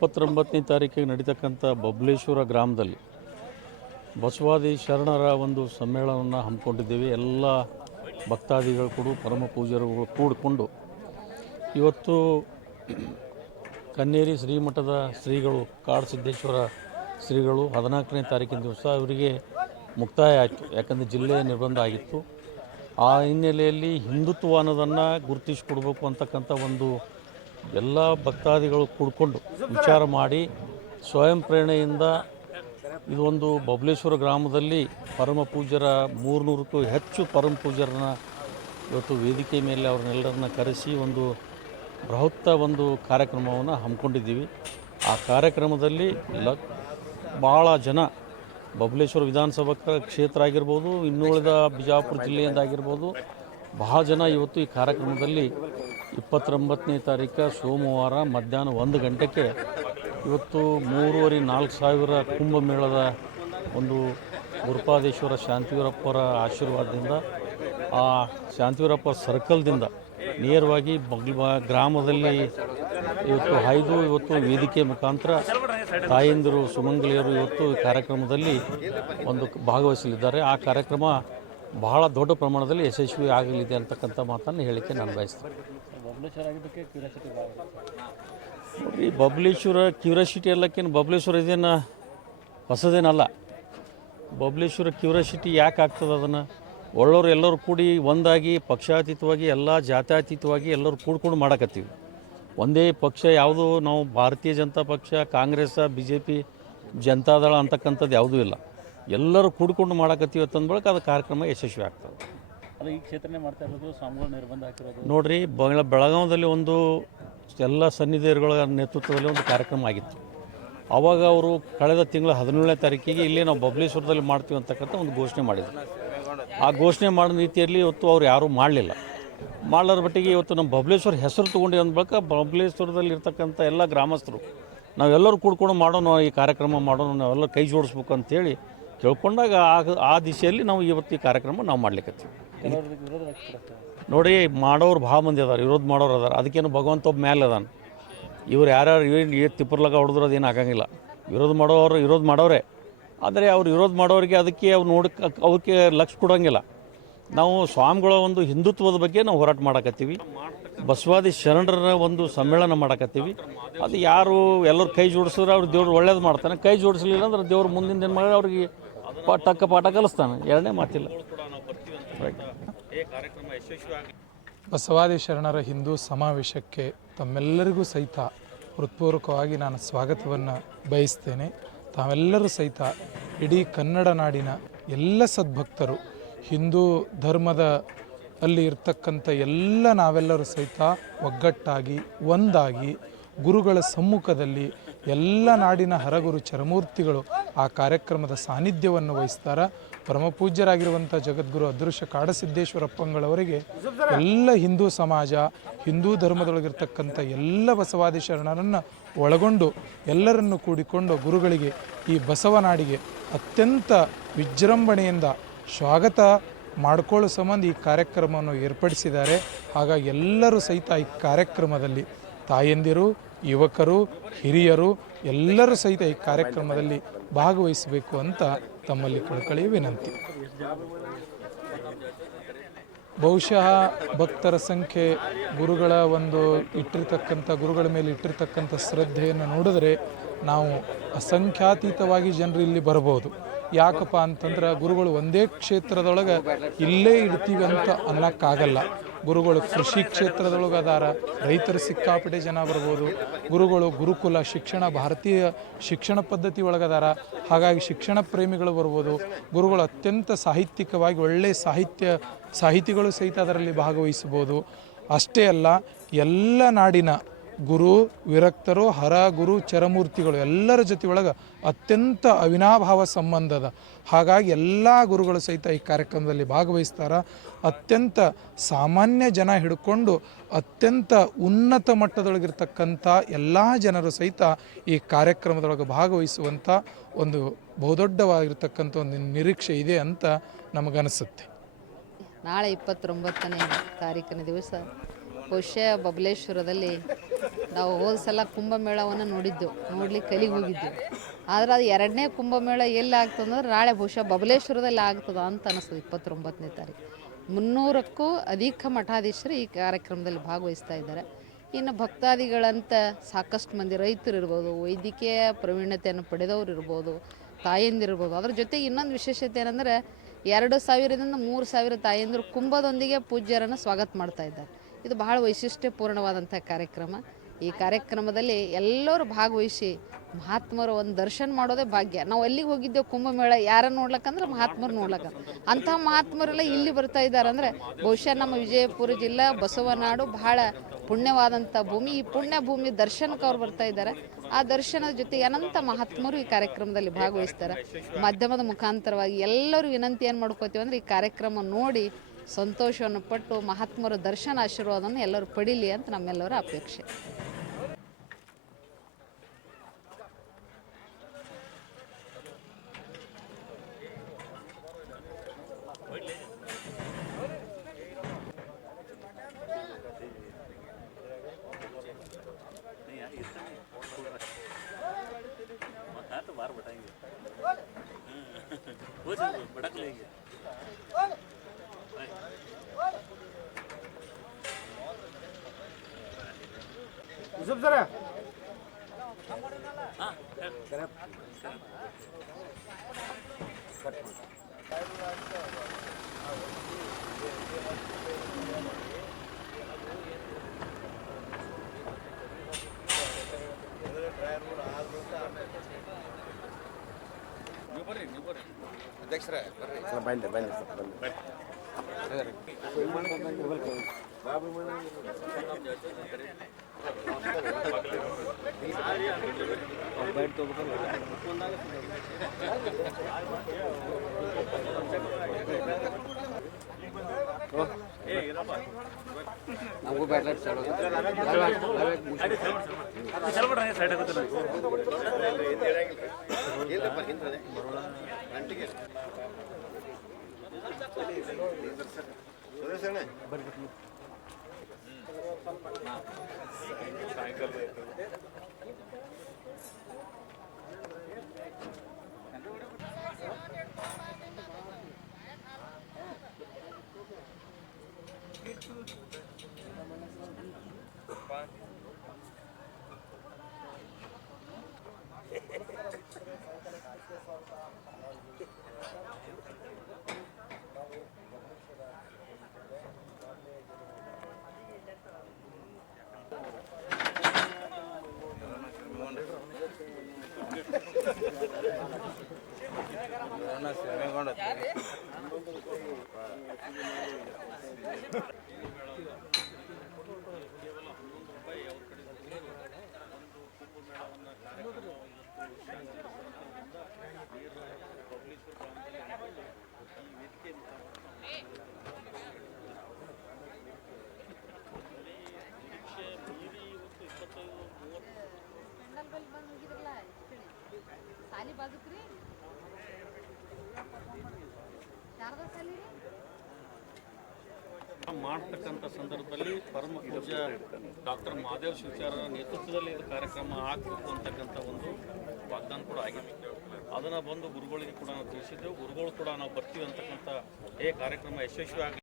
29ನೇ ತಾರೀಕಿಗೆ ನಡೀತಕ್ಕಂಥ ಬಬಲೇಶ್ವರ ಗ್ರಾಮದಲ್ಲಿ ಬಸವಾದಿ ಶರಣರ ಒಂದು ಸಮ್ಮೇಳನವನ್ನು ಹಮ್ಮಿಕೊಂಡಿದ್ದೇವೆ. ಎಲ್ಲ ಭಕ್ತಾದಿಗಳು ಕೂಡ ಪರಮ ಪೂಜ್ಯರುಗಳು ಕೂಡಿಕೊಂಡು ಇವತ್ತು ಕನ್ನೇರಿ ಶ್ರೀಮಠದ ಶ್ರೀಗಳು ಕಾಡಸಿದ್ದೇಶ್ವರ ಶ್ರೀಗಳು 14ನೇ ತಾರೀಕಿನ ದಿವಸ ಅವರಿಗೆ ಮುಕ್ತಾಯ ಆಯಿತು. ಯಾಕಂದರೆ ಜಿಲ್ಲೆಯ ನಿರ್ಬಂಧ ಆಗಿತ್ತು. ಆ ಹಿನ್ನೆಲೆಯಲ್ಲಿ ಹಿಂದುತ್ವ ಅನ್ನೋದನ್ನು ಗುರುತಿಸಿಕೊಡ್ಬೇಕು ಅಂತಕ್ಕಂಥ ಒಂದು ಎಲ್ಲ ಭಕ್ತಾದಿಗಳು ಕೂಡಿಕೊಂಡು ವಿಚಾರ ಮಾಡಿ ಸ್ವಯಂ ಪ್ರೇರಣೆಯಿಂದ ಇದೊಂದು ಬಬಲೇಶ್ವರ ಗ್ರಾಮದಲ್ಲಿ ಪರಮ ಪೂಜ್ಯರ 300ಕ್ಕೂ ಹೆಚ್ಚು ಪರಮ ಪೂಜ್ಯರನ್ನ ಇವತ್ತು ವೇದಿಕೆ ಮೇಲೆ ಅವ್ರನ್ನೆಲ್ಲರನ್ನ ಕರೆಸಿ ಒಂದು ಬೃಹತ್ತ ಒಂದು ಕಾರ್ಯಕ್ರಮವನ್ನು ಹಮ್ಮಿಕೊಂಡಿದ್ದೀವಿ. ಆ ಕಾರ್ಯಕ್ರಮದಲ್ಲಿ ಭಾಳ ಜನ ಬಬಲೇಶ್ವರ ವಿಧಾನಸಭಾ ಕ್ಷೇತ್ರ ಆಗಿರ್ಬೋದು, ಇನ್ನುಳಿದ ಬಿಜಾಪುರ ಜಿಲ್ಲೆಯಿಂದ ಆಗಿರ್ಬೋದು, ಬಹಳ ಜನ ಇವತ್ತು ಈ ಕಾರ್ಯಕ್ರಮದಲ್ಲಿ 29ನೇ ತಾರೀಕು ಸೋಮವಾರ ಮಧ್ಯಾಹ್ನ 1 ಗಂಟೆಗೆ ಇವತ್ತು 3,500-4 ಸಾವಿರ ಕುಂಭಮೇಳದ ಒಂದು ಗುರುಪಾದೇಶ್ವರ ಶಾಂತಿವೀರಪ್ಪರ ಆಶೀರ್ವಾದದಿಂದ ಆ ಶಾಂತಿವೀರಪ್ಪ ಸರ್ಕಲ್ದಿಂದ ನೇರವಾಗಿ ಗ್ರಾಮದಲ್ಲಿ ಇವತ್ತು ವೇದಿಕೆ ಮುಖಾಂತರ ತಾಯಂದಿರು ಸುಮಂಗಲಿಯರು ಇವತ್ತು ಈ ಕಾರ್ಯಕ್ರಮದಲ್ಲಿ ಒಂದು ಭಾಗವಹಿಸಲಿದ್ದಾರೆ. ಆ ಕಾರ್ಯಕ್ರಮ ಬಹಳ ದೊಡ್ಡ ಪ್ರಮಾಣದಲ್ಲಿ ಯಶಸ್ವಿ ಆಗಲಿದೆ ಅಂತಕ್ಕಂಥ ಮಾತನ್ನು ಹೇಳಿಕೆ ನಾನು ಬಯಸ್ತೇನೆ. ನೋಡಿ, ಬಬಲೇಶ್ವರ ಕ್ಯೂರಿಯಾಸಿಟಿ ಎಲ್ಲಕ್ಕೇನು ಬಬಲೇಶ್ವರ ಇದೇನು ಹೊಸದೇನಲ್ಲ. ಬಬಲೇಶ್ವರ ಕ್ಯೂರಿಯಾಸಿಟಿ ಯಾಕೆ ಆಗ್ತದೆ? ಅದನ್ನು ಒಳ್ಳೋರು ಎಲ್ಲರೂ ಕೂಡಿ ಒಂದಾಗಿ ಪಕ್ಷಾತೀತವಾಗಿ ಎಲ್ಲ ಜಾತ್ಯತೀತವಾಗಿ ಎಲ್ಲರೂ ಕೂಡ್ಕೊಂಡು ಮಾಡಕತ್ತೀವಿ. ಒಂದೇ ಪಕ್ಷ ಯಾವುದು ನಾವು ಭಾರತೀಯ ಜನತಾ ಪಕ್ಷ, ಕಾಂಗ್ರೆಸ್, BJP, ಜನತಾದಳ ಅಂತಕ್ಕಂಥದ್ದು ಯಾವುದೂ ಇಲ್ಲ. ಎಲ್ಲರೂ ಕೂಡ್ಕೊಂಡು ಮಾಡಕತ್ತೀವಿ ಅಂತಂದ ಬಳಿಕ ಅದು ಕಾರ್ಯಕ್ರಮ ಯಶಸ್ವಿ ಆಗ್ತದೆ. ಅದು ಈ ಕ್ಷೇತ್ರನೇ ಮಾಡ್ತಾ ಇರೋದು ಸ್ವಾಮಿಗಳು ನಿರ್ಬಂಧ ಹಾಕಿರೋದು. ನೋಡಿರಿ, ಬೆಳಗಾವದಲ್ಲಿ ಒಂದು ಎಲ್ಲ ಸನ್ನಿಧಿಗಳ ನೇತೃತ್ವದಲ್ಲಿ ಒಂದು ಕಾರ್ಯಕ್ರಮ ಆಗಿತ್ತು. ಆವಾಗ ಅವರು ಕಳೆದ ತಿಂಗಳ 17ನೇ ತಾರೀಕಿಗೆ ಇಲ್ಲೇ ನಾವು ಬಬಲೇಶ್ವರದಲ್ಲಿ ಮಾಡ್ತೀವಿ ಅಂತಕ್ಕಂಥ ಒಂದು ಘೋಷಣೆ ಮಾಡಿದರು. ಆ ಘೋಷಣೆ ಮಾಡಿದ ರೀತಿಯಲ್ಲಿ ಇವತ್ತು ಅವ್ರು ಯಾರೂ ಮಾಡಲಿಲ್ಲ. ಮಾಡಲಾರ ಬಟ್ಟಿಗೆ ಇವತ್ತು ನಮ್ಮ ಬಬಲೇಶ್ವರ ಹೆಸರು ತೊಗೊಂಡು ಅಂದ ಬಳಿಕ ಬಬಲೇಶ್ವರದಲ್ಲಿ ಇರ್ತಕ್ಕಂಥ ಎಲ್ಲ ಗ್ರಾಮಸ್ಥರು ನಾವೆಲ್ಲರೂ ಕೂಡ್ಕೊಂಡು ಮಾಡೋಣ, ಈ ಕಾರ್ಯಕ್ರಮ ಮಾಡೋಣ, ನಾವೆಲ್ಲರೂ ಕೈ ಜೋಡಿಸ್ಬೇಕು ಅಂತೇಳಿ ಕೇಳ್ಕೊಂಡಾಗ ಆ ದಿಶೆಯಲ್ಲಿ ನಾವು ಇವತ್ತು ಈ ಕಾರ್ಯಕ್ರಮ ನಾವು ಮಾಡ್ಲಿಕ್ಕತ್ತೀವಿ. ನೋಡಿ, ಮಾಡೋರು ಭಾಳ ಮಂದಿ ಅದಾರೆ, ವಿರೋಧ ಮಾಡೋರು ಅದಾರೆ. ಅದಕ್ಕೇನು ಭಗವಂತ ಒಬ್ಬ ಮೇಲೆ ಅದಾನ. ಇವ್ರು ಯಾರ್ಯಾರು ತಿಪ್ಪರ್ಲಾಗ ಹೊಡೆದ್ರು ಅದೇನು ಆಗಂಗಿಲ್ಲ. ವಿರೋಧ ಮಾಡೋರೇ. ಆದರೆ ಅವ್ರು ವಿರೋಧ ಮಾಡೋರಿಗೆ ಅದಕ್ಕೆ ಅವಕ್ಕೆ ಲಕ್ಷ್ಯ ಕೊಡೋಂಗಿಲ್ಲ. ನಾವು ಸ್ವಾಮಿಗಳ ಒಂದು ಹಿಂದುತ್ವದ ಬಗ್ಗೆ ನಾವು ಹೋರಾಟ ಮಾಡಕತ್ತೀವಿ. ಬಸವಾದಿ ಶರಣರ ಒಂದು ಸಮ್ಮೇಳನ ಮಾಡಕತ್ತೀವಿ. ಅದು ಯಾರು ಎಲ್ಲರೂ ಕೈ ಜೋಡಿಸಿದ್ರೆ ಅವ್ರು ದೇವ್ರು ಒಳ್ಳೇದು ಮಾಡ್ತಾನೆ. ಕೈ ಜೋಡಿಸಲಿಲ್ಲ ಅಂದ್ರೆ ದೇವ್ರು ಮುಂದಿನ ದಿನ ಮಾಡಿ ಅವ್ರಿಗೆ ಪಾಠ ಕಲಿಸ್ತಾನೆ. ಎರಡನೇ ಮಾತಿಲ್ಲ. ಬಸವಾದಿ ಶರಣರ ಹಿಂದೂ ಸಮಾವೇಶಕ್ಕೆ ತಮ್ಮೆಲ್ಲರಿಗೂ ಸಹಿತ ಹೃತ್ಪೂರ್ವಕವಾಗಿ ನಾನು ಸ್ವಾಗತವನ್ನು ಬಯಸ್ತೇನೆ. ತಾವೆಲ್ಲರೂ ಸಹಿತ ಇಡೀ ಕನ್ನಡ ನಾಡಿನ ಎಲ್ಲ ಸದ್ಭಕ್ತರು, ಹಿಂದೂ ಧರ್ಮದ ಅಲ್ಲಿ ಇರ್ತಕ್ಕಂಥ ಎಲ್ಲ ನಾವೆಲ್ಲರೂ ಸಹಿತ ಒಗ್ಗಟ್ಟಾಗಿ ಒಂದಾಗಿ ಗುರುಗಳ ಸಮ್ಮುಖದಲ್ಲಿ ಎಲ್ಲ ನಾಡಿನ ಹರಗುರು ಚರಮೂರ್ತಿಗಳು ಆ ಕಾರ್ಯಕ್ರಮದ ಸಾನ್ನಿಧ್ಯವನ್ನು ವಹಿಸ್ತಾರೆ. ಪರಮಪೂಜ್ಯರಾಗಿರುವಂಥ ಜಗದ್ಗುರು ಅದೃಶ್ಯ ಕಾಡಸಿದ್ದೇಶ್ವರಪ್ಪಂಗಳವರಿಗೆ ಎಲ್ಲ ಹಿಂದೂ ಸಮಾಜ, ಹಿಂದೂ ಧರ್ಮದೊಳಗಿರ್ತಕ್ಕಂಥ ಎಲ್ಲ ಬಸವಾದಿ ಶರಣರನ್ನು ಒಳಗೊಂಡು ಎಲ್ಲರನ್ನು ಕೂಡಿಕೊಂಡು ಗುರುಗಳಿಗೆ ಈ ಬಸವನಾಡಿಗೆ ಅತ್ಯಂತ ವಿಜೃಂಭಣೆಯಿಂದ ಸ್ವಾಗತ ಮಾಡಿಕೊಳ್ಳೋ ಸಂಬಂಧ ಈ ಕಾರ್ಯಕ್ರಮವನ್ನು ಏರ್ಪಡಿಸಿದ್ದಾರೆ. ಹಾಗಾಗಿ ಎಲ್ಲರೂ ಸಹಿತ ಈ ಕಾರ್ಯಕ್ರಮದಲ್ಲಿ ತಾಯಂದಿರು, ಯುವಕರು, ಹಿರಿಯರು ಎಲ್ಲರೂ ಸಹಿತ ಈ ಕಾರ್ಯಕ್ರಮದಲ್ಲಿ ಭಾಗವಹಿಸಬೇಕು ಅಂತ ತಮ್ಮಲ್ಲಿ ಕಳಕಳಿಯ ವಿನಂತಿ. ಬಹುಶಃ ಭಕ್ತರ ಸಂಖ್ಯೆ ಗುರುಗಳ ಗುರುಗಳ ಮೇಲೆ ಇಟ್ಟಿರ್ತಕ್ಕಂಥ ಶ್ರದ್ಧೆಯನ್ನು ನೋಡಿದ್ರೆ ನಾವು ಅಸಂಖ್ಯಾತೀತವಾಗಿ ಜನರು ಇಲ್ಲಿ ಬರಬಹುದು. ಯಾಕಪ್ಪ ಅಂತಂದ್ರೆ ಗುರುಗಳು ಒಂದೇ ಕ್ಷೇತ್ರದೊಳಗೆ ಇಲ್ಲೇ ಇಡ್ತೀವಿ ಅಂತ ಅನ್ನೋಕ್ಕಾಗಲ್ಲ. ಗುರುಗಳು ಕೃಷಿ ಕ್ಷೇತ್ರದೊಳಗೆ ಅದಾರ, ರೈತರು ಸಿಕ್ಕಾಪಟ್ಟೆ ಜನ ಬರ್ಬೋದು. ಗುರುಗಳು ಗುರುಕುಲ ಶಿಕ್ಷಣ, ಭಾರತೀಯ ಶಿಕ್ಷಣ ಪದ್ಧತಿ ಒಳಗದಾರ, ಹಾಗಾಗಿ ಶಿಕ್ಷಣ ಪ್ರೇಮಿಗಳು ಬರ್ಬೋದು. ಗುರುಗಳು ಅತ್ಯಂತ ಸಾಹಿತ್ಯಿಕವಾಗಿ ಒಳ್ಳೆಯ ಸಾಹಿತಿಗಳು ಸಹಿತ ಅದರಲ್ಲಿ ಭಾಗವಹಿಸ್ಬೋದು. ಅಷ್ಟೇ ಅಲ್ಲ, ಎಲ್ಲ ನಾಡಿನ ಗುರು ವಿರಕ್ತರು, ಹರ ಗುರು ಚರಮೂರ್ತಿಗಳು ಎಲ್ಲರ ಜೊತೆ ಒಳಗೆ ಅತ್ಯಂತ ಅವಿನಾಭಾವ ಸಂಬಂಧದ. ಹಾಗಾಗಿ ಎಲ್ಲ ಗುರುಗಳು ಸಹಿತ ಈ ಕಾರ್ಯಕ್ರಮದಲ್ಲಿ ಭಾಗವಹಿಸ್ತಾರೆ. ಅತ್ಯಂತ ಸಾಮಾನ್ಯ ಜನ ಹಿಡ್ಕೊಂಡು ಅತ್ಯಂತ ಉನ್ನತ ಮಟ್ಟದೊಳಗಿರ್ತಕ್ಕಂಥ ಎಲ್ಲ ಜನರು ಸಹಿತ ಈ ಕಾರ್ಯಕ್ರಮದೊಳಗೆ ಭಾಗವಹಿಸುವಂಥ ಒಂದು ಬಹುದೊಡ್ಡವಾಗಿರ್ತಕ್ಕಂಥ ಒಂದು ನಿರೀಕ್ಷೆ ಇದೆ ಅಂತ ನಮಗನಿಸುತ್ತೆ. ನಾಳೆ 29ನೇ ತಾರೀಕಿನ ದಿವಸ ಬಹುಶಃ ಬಬಲೇಶ್ವರದಲ್ಲಿ ನಾವು ಹೋದ ಸಲ ಕುಂಭಮೇಳವನ್ನು ನೋಡ್ಲಿಕ್ಕೆ ಕಲಿಗೆ ಹೋಗಿದ್ದೆವು. ಆದರೆ ಅದು 2ನೇ ಕುಂಭಮೇಳ ಎಲ್ಲಿ ಆಗ್ತದಂದ್ರೆ ನಾಳೆ ಬಹುಶಃ ಬಬಲೇಶ್ವರದಲ್ಲಿ ಆಗ್ತದ ಅಂತ ಅನಿಸ್ತದೆ. 29ನೇ ತಾರೀಕು 300ಕ್ಕೂ ಅಧಿಕ ಮಠಾಧೀಶರು ಈ ಕಾರ್ಯಕ್ರಮದಲ್ಲಿ ಭಾಗವಹಿಸ್ತಾ ಇದ್ದಾರೆ. ಇನ್ನು ಭಕ್ತಾದಿಗಳಂತ ಸಾಕಷ್ಟು ಮಂದಿ ರೈತರು ಇರ್ಬೋದು, ವೈದ್ಯಕೀಯ ಪ್ರವೀಣತೆಯನ್ನು ಪಡೆದವರು ಇರ್ಬೋದು, ತಾಯಂದಿರ್ಬೋದು. ಅದ್ರ ಜೊತೆಗೆ ಇನ್ನೊಂದು ವಿಶೇಷತೆ ಏನಂದರೆ 2000ರಿಂದ 3000 ತಾಯಂದಿರು ಕುಂಭದೊಂದಿಗೆ ಪೂಜ್ಯರನ್ನು ಸ್ವಾಗತ ಮಾಡ್ತಾ ಇದ್ದಾರೆ. ಇದು ಬಹಳ ವೈಶಿಷ್ಟ್ಯಪೂರ್ಣವಾದಂಥ ಕಾರ್ಯಕ್ರಮ. ಈ ಕಾರ್ಯಕ್ರಮದಲ್ಲಿ ಎಲ್ಲರೂ ಭಾಗವಹಿಸಿ ಮಹಾತ್ಮರು ಒಂದು ದರ್ಶನ ಮಾಡೋದೇ ಭಾಗ್ಯ. ನಾವು ಎಲ್ಲಿಗೆ ಹೋಗಿದ್ದೇವೆ ಕುಂಭಮೇಳ ಯಾರನ್ನು ನೋಡ್ಲಕ್ಕಂದ್ರೆ ಮಹಾತ್ಮರು ನೋಡ್ಲಕ್ಕ. ಅಂಥ ಮಹಾತ್ಮರೆಲ್ಲ ಇಲ್ಲಿ ಬರ್ತಾ ಇದ್ದಾರೆ ಅಂದರೆ ಬಹುಶಃ ನಮ್ಮ ವಿಜಯಪುರ ಜಿಲ್ಲಾ ಬಸವನಾಡು ಬಹಳ ಪುಣ್ಯವಾದಂಥ ಭೂಮಿ. ಈ ಪುಣ್ಯ ಭೂಮಿ ದರ್ಶನಕ್ಕೆ ಅವ್ರು ಬರ್ತಾ ಇದ್ದಾರೆ. ಆ ದರ್ಶನದ ಜೊತೆಗೆ ಅನಂತ ಮಹಾತ್ಮರು ಈ ಕಾರ್ಯಕ್ರಮದಲ್ಲಿ ಭಾಗವಹಿಸ್ತಾರೆ. ಮಾಧ್ಯಮದ ಮುಖಾಂತರವಾಗಿ ಎಲ್ಲರೂ ವಿನಂತಿ ಏನು ಮಾಡ್ಕೋತೀವಿ ಅಂದರೆ ಈ ಕಾರ್ಯಕ್ರಮ ನೋಡಿ ಸಂತೋಷವನ್ನು ಪಟ್ಟು ಮಹಾತ್ಮರ ದರ್ಶನ ಆಶೀರ್ವಾದವನ್ನು ಎಲ್ಲರೂ ಪಡೀಲಿ ಅಂತ ನಮ್ಮೆಲ್ಲರ ಅಪೇಕ್ಷೆ. ಅಧ್ಯಕ್ಷರೇ ಬನ್ನಿ ಬನ್ನಿ ನಮಗೂ ಬ್ಯಾಟ್ಲೆಟ್ ಮಾಡ್ತಕ್ಕಂಥ ಸಂದರ್ಭದಲ್ಲಿ ಪರಮ ಪೂಜ್ಯ ಡಾಕ್ಟರ್ ಮಹಾದೇವ ಶಿವಾಚಾರ್ಯರ ನೇತೃತ್ವದಲ್ಲಿ ಇದು ಕಾರ್ಯಕ್ರಮ ಆಗಬೇಕು ಅಂತಕ್ಕಂಥ ಒಂದು ವಾಗ್ದಾನ ಕೂಡ ಆಗಿತ್ತು. ಅದನ್ನು ಬಂದು ಗುರುಗಳಿಗೆ ಕೂಡ ನಾವು ತಿಳಿಸಿದ್ದೆವು. ಗುರುಗಳು ಕೂಡ ನಾವು ಬರ್ತೀವಿ ಅಂತಕ್ಕಂಥ ಕಾರ್ಯಕ್ರಮ ಯಶಸ್ವಿ ಆಗಲಿ